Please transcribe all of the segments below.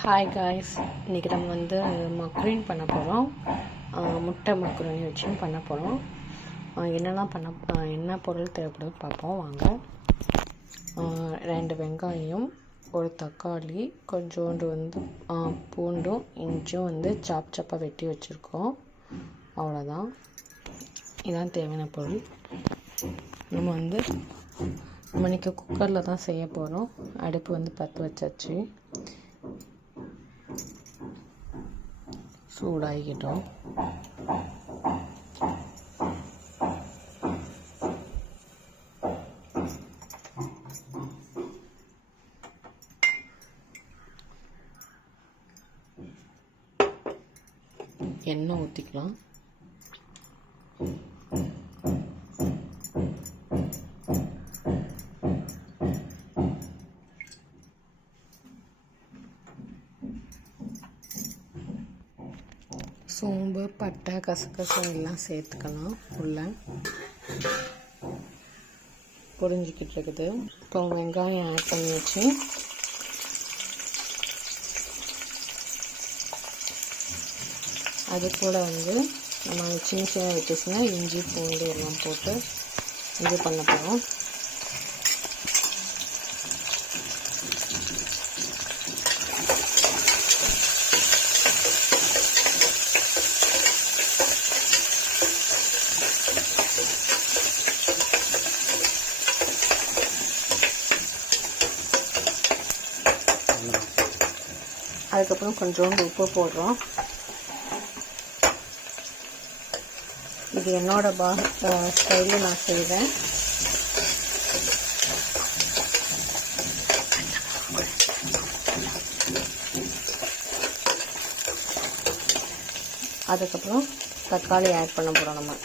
Hi guys, இன்றைக்கி நம்ம macaroni பண்ண போகிறோம். முட்டை மக்ரூனி வச்சும் பண்ண போகிறோம். என்ன பொருள் தேவைப்படுதுன்னு பார்ப்போம் வாங்க. 2 வெங்காயம், ஒரு தக்காளி, கொஞ்சோண்டு பூண்டும் இஞ்சும் சாப்பாக வெட்டி வச்சுருக்கோம். அவ்வளோதான், இதான் தேவையான பொருள். நம்ம இன்றைக்கி குக்கரில் தான் செய்ய போகிறோம். அடுப்பு பற்ற வச்சாச்சு, சூடாகிக்கிட்டோம். எண்ணெய் ஊற்றிக்கலாம். சோம்பு, பட்டை, கசகசா எல்லாம் சேர்த்துக்கலாம். உள்ள பொரிஞ்சிக்கிட்டு இருக்குது. இப்போ வெங்காயம் ஆட் பண்ணி வச்சு அது கூட நம்ம சின்ன சின்ன வச்சுச்சுன்னா இஞ்சி பூண்டு எல்லாம் போட்டு இது பண்ண போகிறோம். அதுக்கப்புறம் கொஞ்சோண்டு உப்பு போடுறோம். இது என்னோட ஸ்டைலில் நான் செய்வேன். அதுக்கப்புறம் தக்காளி ஆட் பண்ண போகிறோம். நம்ம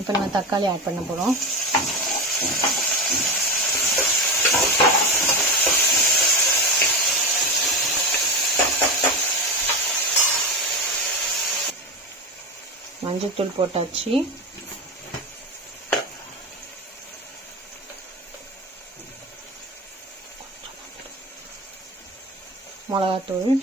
இப்போ நம்ம தக்காளி ஆட் பண்ண போகிறோம். மஞ்சள்தூள் போட்டாச்சு. மிளகாத்தூள்,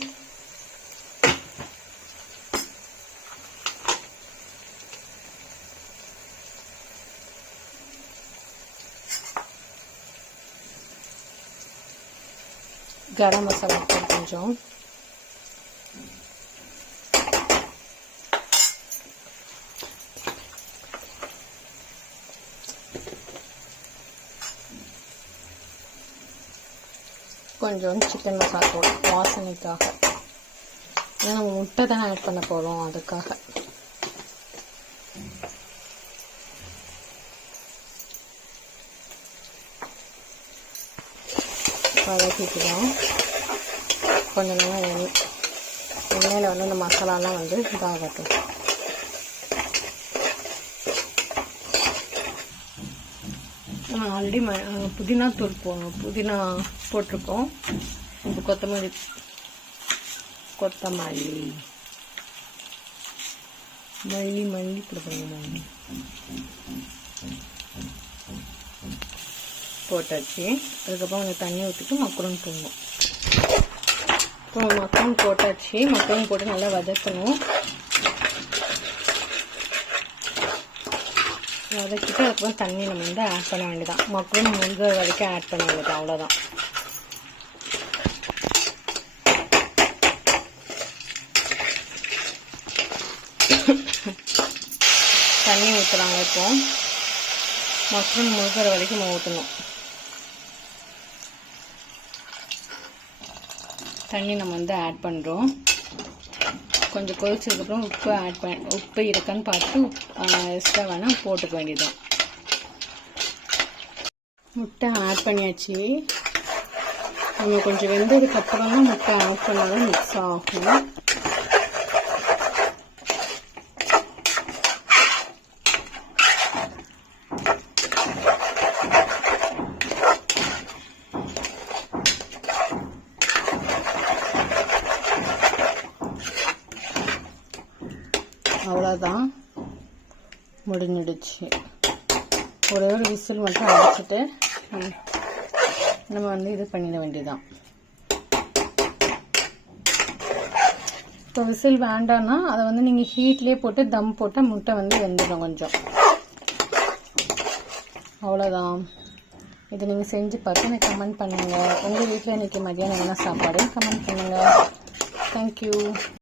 கரம் மசாலா கொஞ்சம், கொஞ்சம் சிக்கன் மசாலா தூள் வாசனைக்காக. ஏன்னா நம்ம முட்டை தானே ஆட் பண்ண போகிறோம், அதுக்காக. வதக்கிக்கலாம். கொஞ்சம் நேரம் எண்ணெயில் இந்த மசாலாலாம் இதாகட்டும். ஆல்ரெடி புதினா தூள் புதினா போட்டிருக்கோம். இப்போ கொத்தமல்லி மல்லி போடுங்க. போட்டாச்சு. அதுக்கப்புறம் தண்ணி ஊற்றிட்டு மக்ரூனி போடணும். இப்போ மக்ரூனி போட்டாச்சு. மக்ரூனி போட்டு நல்லா வதக்கணும். வதக்கிட்டு அதுக்கப்புறம் தண்ணி நம்ம ஆட் பண்ண வேண்டியதான். மக்ரூனி முழுகிற வரைக்கும் ஆட் பண்ண வேண்டியது, அவ்வளோதான். தண்ணி ஊற்றுறாங்க. இப்போ மக்ரூனி முழுகிற வரைக்கும் ஊற்றணும். தண்ணி நம்ம ஆட் பண்ணுறோம். கொஞ்சம் கொதிச்சதுக்கப்புறம் உப்பு இருக்கான்னு பார்த்து எக்ஸ்ட்ரா வேணால் போட்டுக்க வேண்டியதுதான். முட்டை ஆட் பண்ணியாச்சு. நம்ம கொஞ்சம் வெந்ததுக்கப்புறம் தான் முட்டை ஆட் பண்ணாலும் மிக்ஸ் ஆகும். அவ்வளோதான், முடிஞ்சிடுச்சு. ஒரே ஒரு விசில் மட்டும் அடிச்சுட்டு நம்ம வந்து இது பண்ணிட வேண்டியதுதான். இப்போ விசில் வேண்டாம்னா அதை வந்து நீங்கள் ஹீட்லேயே போட்டு தம் போட்டால் முட்டை வந்து வெந்துடும் கொஞ்சம். அவ்வளோதான். இதை நீங்கள் செஞ்சு பார்த்து எனக்கு கமெண்ட் பண்ணுங்கள். உங்கள் வீட்டில் இன்றைக்கி மதியானம் என்ன சாப்பாடுன்னு கமெண்ட் பண்ணுங்கள். தேங்க்யூ.